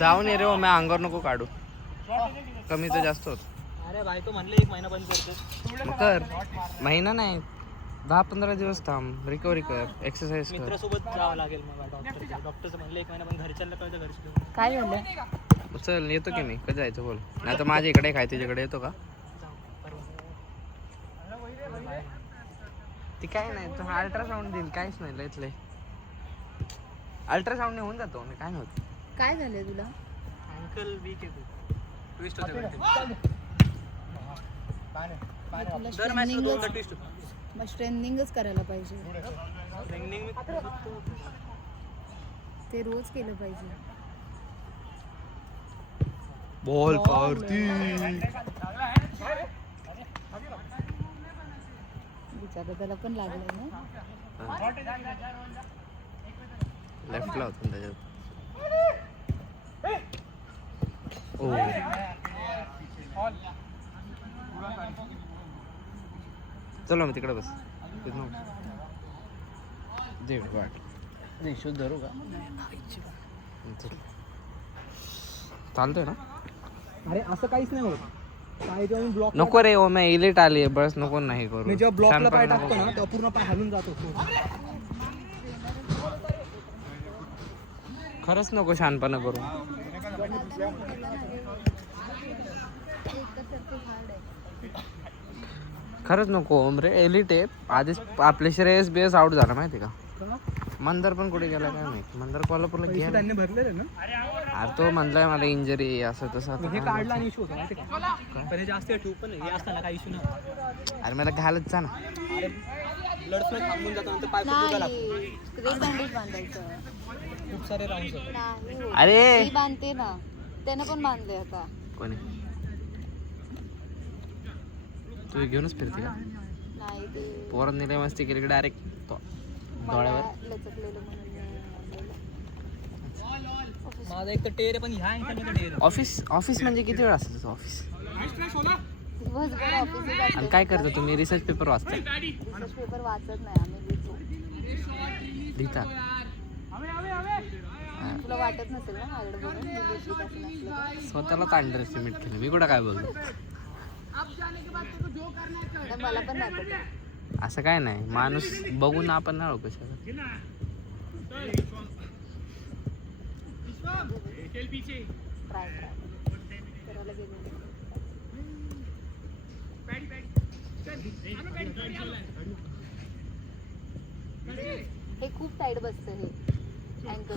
जाऊन ये रे हो, मी अंगावर नको काढू, कमी तर जास्त होत. अरे भाई तो म्हणले 1 महिना बंद करतो. मग कर, महिना नाही 10-15 दिवस थांब, रिकव्हरी कर, एक्सरसाइज कर. मित्रासोबत जावं लागेल मला. डॉक्टरचं म्हणलं 1 महिना पण घरच्यांना कळतं घरची. काय झालं? चल येतो की मी, कधी जायचं बोल, नाही तर माझ्या इकडे काय तुझ्याकडे येतो का? ती काय नाही, तू अल्ट्रासाऊंड देईल, काहीच नाही लयच लय. अल्ट्रासाऊंड होऊन जातो, काय नव्हतं. काय झालं तुला? अँकल वीक आहे. ट्विस्ट होते मग स्ट्रेनिंगच करायला पाहिजे, ते रोज केलं पाहिजे. बॉल पावरती बिचारा त्याला पण लागलंय ना. लेफ्टला होतं त्याच्यात. चलो मी तिकडे बस. शोध धरू का? चालतोय ना? अरे असं काहीच नाही होत. पाय जेव्हा ब्लॉक नको रे, ओ मैं इलेट आली आहे, बस नको नाही करू. मी जेव्हा ब्लॉकला पाय टाकतो ना तेव्हा पूर्ण पाय हलून जातो. खरंच नको शहाणपणा करू. खरंच नको ओम रे, एलिट आहे आधीच. आपले श्रेयस बेस आउट झाला माहिती का? मंदर पण कुठे गेला काय माहिती. मंदर कोल्हापूरला गेला. त्यांनी भरलेलं ना. अरे तो म्हणलाय मला इंजरी असं तसं. हे काढला आणि इश्यू होता माहिती का? पण हे जास्त ठेवू पण हे असताना काही इश्यू नाही. अरे मला घालत जा ना. अरे ब्लड फ्लो थांबून जातो नंतर पाय फुटून लागतो. नाही बँडेज बांधायचं. खूप सारे राऊंड होतात. नाही होत. अरे मी बांधते ना, त्यानं पण बांधले आता. कोणी तू घेऊनच फिरते का? नाही ते पोरात नेले मस्ती केली की डायरेक्ट डोळ्यावर. लचकलेलं म्हणून माझा एक तर टेर आहे पण ह्या अँकलमध्ये टेर आहे. ऑफिस म्हणजे किती वेळ असतं तुझं ऑफिस? दिवसभर ऑफिसला आणि जाते. काय करतो तुम्ही? रिसर्च पेपर वाचता? रिसर्च पेपर वाचत नाही आम्ही, लिहितो. लिहिता? तुला वाटत नसेल ना माझ्याकडे बघून मी लिहित असेल असलं तर. स्वतःलाच अंडर एस्टिमेट केलं मी, कुठं काय बोलतो? नाही, मला पण नाही पटत. असं काय नाही, माणूस बघून आपण नाही ओळखू शकत. ट्राय करायला गेलो. हे खूप टाईट बसतं हे अँकल.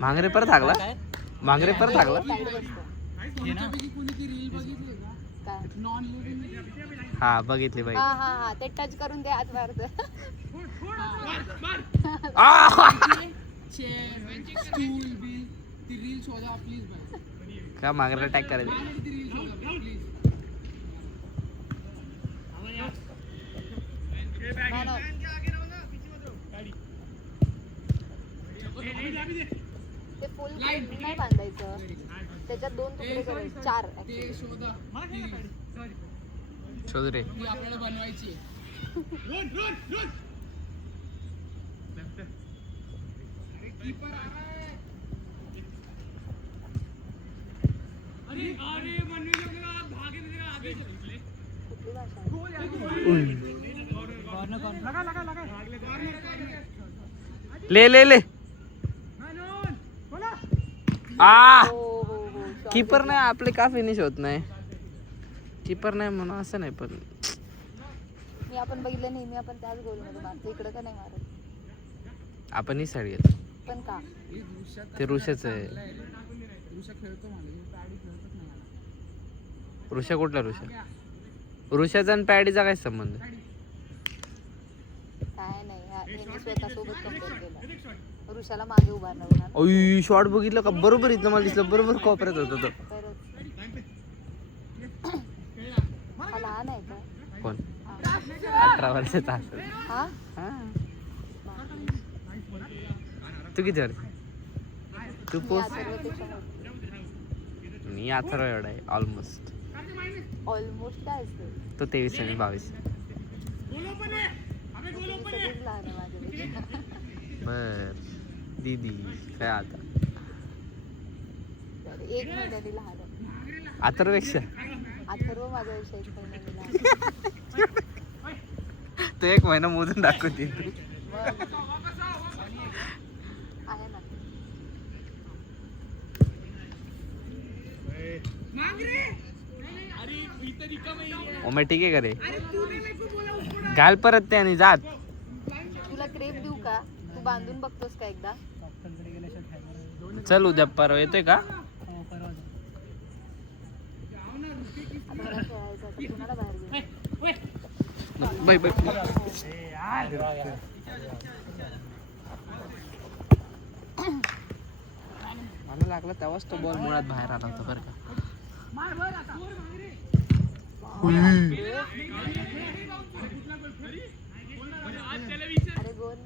मांगरे परत हागला. मांगरे परत हागला. टाईट बसतं. काय? हा बघितली बाई. हा हा हा, ते टच करून ते आत मारतं. का मांगरे अटॅक करायचं? ते फुल नाही बांधायचं, त्याच्यात 2 तुकडे करायचे, 4 शोध रे. आपल्याला बनवायची. कुठली भाषा ले ले ले. आ हो हो हो. कीपर नाही आपले का फिनिश होत नाही? कीपर नाही म्हणून असं नाही, पण मी आपण बघितलं नेहमी आपण त्याच गोल मध्ये मारतो, इकडं का नाही मारत आपण ही साईड घेतो. पण का? ते ऋषाच आहे. ऋषा कुठला ऋषा? ऋषाचा आणि पॅडीचा काय संबंध? काय नाही, यांनी स्वतः सोबत कम्पेअर केलं. ऋषाला मागे उभारणार होणार ना. अय शॉर्ट बघितलं का बरोबर इथं मला दिसलं बरोबर कोपऱ्यात होतं तो. तरच. हा लहान आहे का? कोण हा. 18 वर्षाचा असेल. हा? हा. तू किती वर्ष तू मी पोच अथर्वपेक्षा मोठी. मी अथर्व एवढा आहे ऑलमोस्ट. ऑलमोस्ट काय असते? तो 23 आणि 22. तुम्ही सगळेच लहान आहे माझ्यापेक्षा. बर दीदी काय आता बरं, 1 महिन्याने लहान आहे. अथर्वपेक्षा अथर्व माझ्यापेक्षा 1 महिन्याने लहान आहे. तो 1 महिना मोजून दाखवते तू. मग आहे ना. ओमे ठीक आहे का रे घाल परत ते आणि जात. तुला क्रेप देऊ का? तू बांधून बघतोस का एकदा? डॉक्टरकडे गेल्याशिवाय खायला नाही. चल उद्या परवा येतोय का? हो, परवा जाऊ. आता मला खेळायचं आहे. कुणाला बाहेर घेऊ? Bye bye. मला लागला तेव्हाच तो बॉल मुळात बाहेर आला होता बरं का. अरे गोल.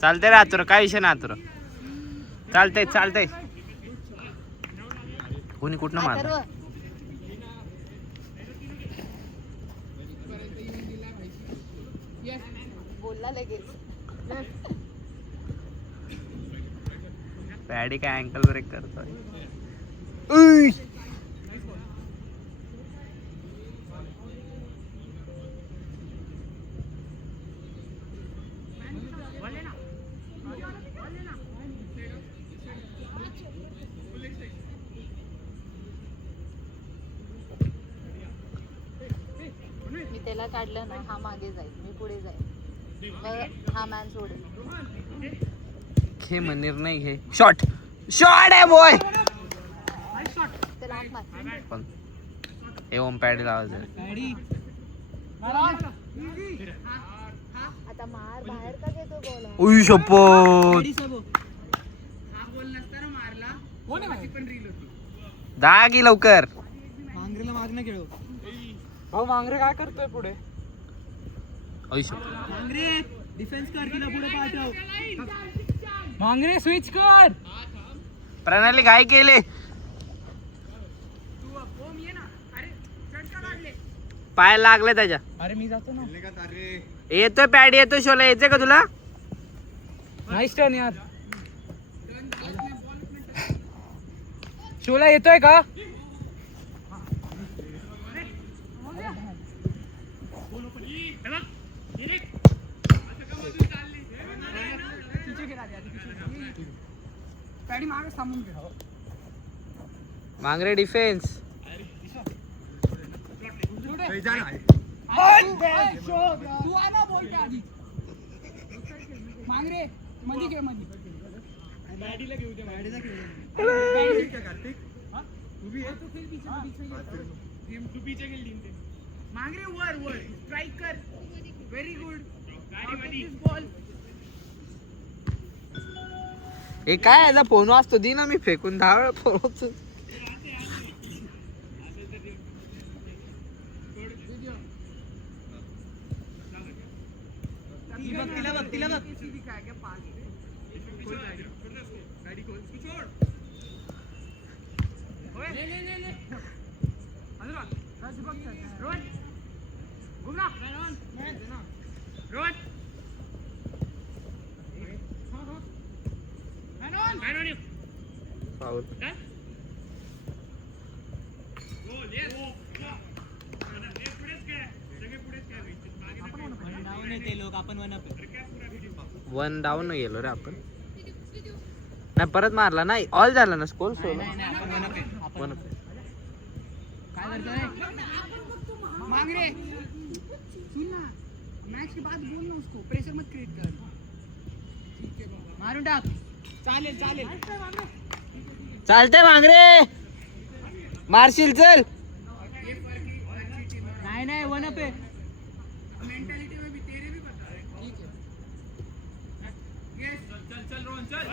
चालतंय रे आतुर काय विषय ना आतुर चालतंय चालतंय. कोणी कुठनं मारलं? अथर्व. बोलला लगेच. पॅडी काय अँकल ब्रेक करतोय. मी त्याला काढलं ना, हा मागे जाईल, मी पुढे जाईल, मग हा मॅन सोडेल. घे म्हणीर नाही घे. शॉट शॉट आहे बॉय. त्याला हात मार. पण हे ओम पॅडी लावायचं. पॅडी. आता मार. बाहेर का घेतो बॉल? उई शपथ. पॅडी सबो. दहा की लवकर. मांगरेला मागणं खेळू. भाऊ मांगरे काय करतोय पुढे? उई शपथ. मांगरे डिफेन्स कर, तिला पुढे पाठव. मांगरे स्विच कर. प्रणाली काय केले? पाय लागले त्याच्या. अरे मी जातो ना. येतोय पॅडी येतोय. शोला यायचंय का तुला? नाईस टर्न यार. शोला येतोय का? मांगरे डिफेन्स. मांगरे मध्ये खेळ मध्ये. मांगरे वर वर स्ट्राइक कर. Very good. बॉल. हे काय याचा फोन वाजतो दी ना मी फेकून 10 वेळा फोन. तिला बघ तिला बघ. फाऊल. डाऊन येते लोक आपण वन अप 1 डाऊन गेलो रे आपण. नाही परत मारला नाही, ऑल झाला ना स्कोर. नाही आपण वन अप आहे आपण काय करतोय मांग रे सुन ना मैच के बाद बोल ना उसको प्रेशर मत क्रिएट कर मारून टाक चालेल चालते मांगरे मारशील चल. नहीं वन अप है मेंटालिटी में भी तेरे भी बता रहे ठीक है यस चल रोहन चल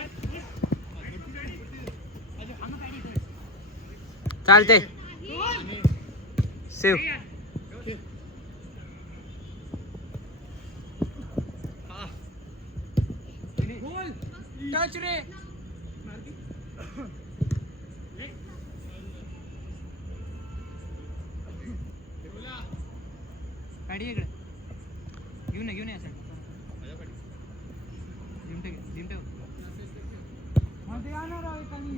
चालते सेव. गोल टच रे गाडी इकडे घेऊन ये असं जिमटे मध्ये येणार आहे कानी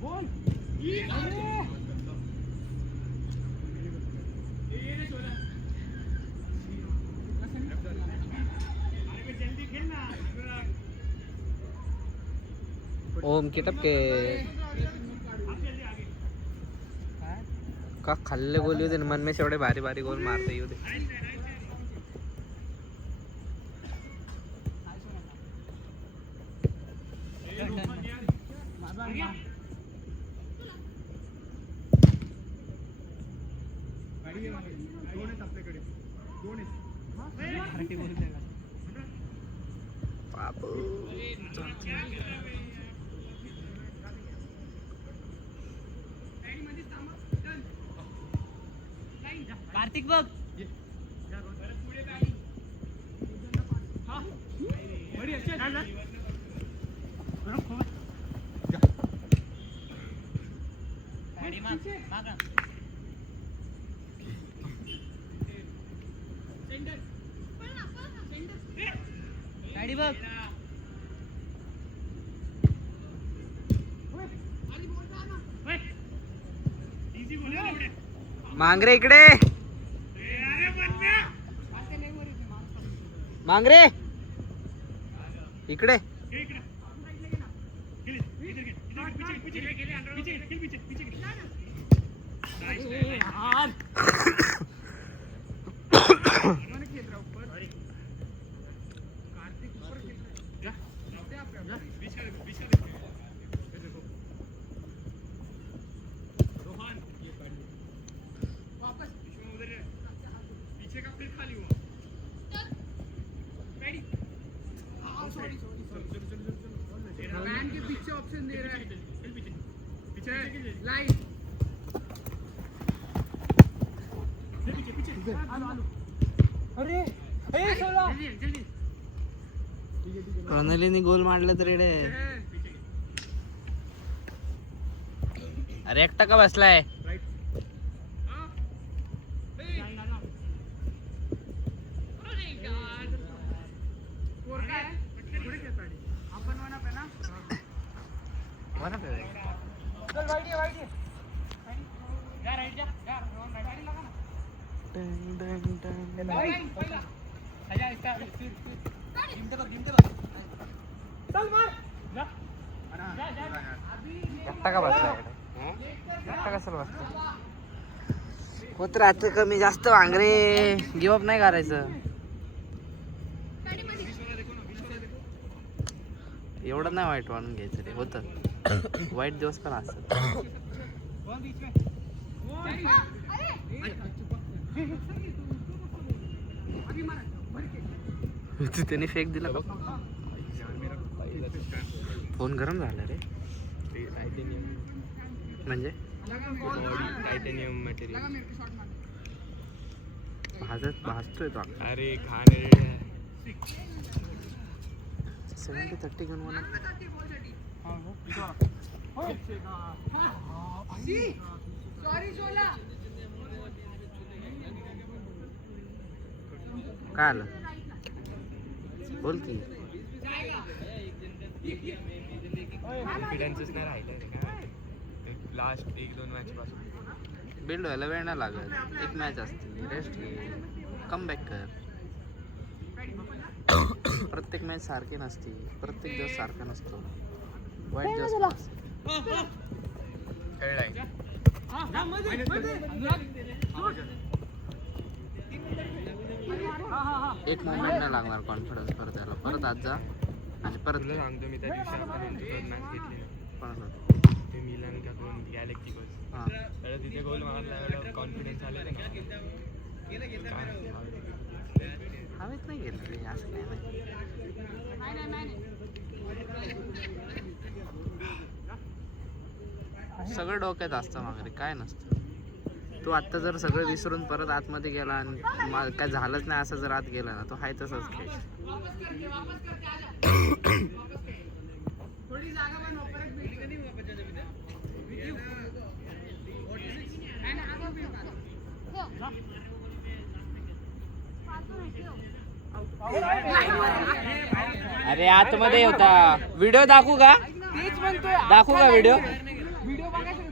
बोल ओम की टपके का खाल्ले गोल येऊ दे ना, मन में एवढे भारी भारी गोल मारते येऊ दे. बाबू कार्तिक बघ गाडी बघ मांगरे इकडे मांगरे इकडे ऑप्शन दे रहा है पीछे लाइन अरे ए सोला जल्दी प्रणालीने गोल मारलं तर रे. अरे एकटा का बसलाय. एकटा का बसलाय एकटा कशाला बसतो. होत राहतं कमी जास्त वांगरे गिवअप नाही करायचं. एवढं नाही वाईट वाढून घ्यायचं रे. होतं वाईट दिवस पण असतात. त्याने फेक दिला का. फोन गरम झाला रे. म्हणजे टायटॅनियम मटेरियल भाजतोय तो. अरे खाणे 70-30 घेऊन म्हणा. काय आलं बोल की. कॉन्फिडन्सच नाही राहिलं. लास्ट 1-2 मॅच पासून बिल्ड व्हायला वेळ नाही लागत. एक मॅच असते, रेस्ट घे, कम बॅक कर. प्रत्येक मॅच सारखी नसते, प्रत्येक दिवस सारखा नसतो. वाईट दिवस पण असते. खेळलाय एक मोमेंट नाही लागणार कॉन्फिडन्स परत यायला. परत आज जा आणि परत तुला सांगतो मी त्या दिवशी आपण यांची 2 मॅच घेतली ना, परत ते मिलन का कोण गॅलेक्सी गोल हां तर तिथे गोल मारला कॉन्फिडन्स आलेला ना. हवेत नाही गेलं रे, असं काही नाही. सगळं डोक्यात असतं मागरे, काय नसतं. तू आत्ता जर सगळं विसरून परत आतमध्ये गेला आणि काय झालंच नाही असं जर आत गेला ना, तो हाय तसंच खेळ. अरे आतमध्ये होता. व्हिडिओ दाखवू का? तेच म्हणतोय दाखवू का व्हिडिओ? व्हिडिओ बघायचा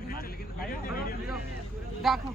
दाखव.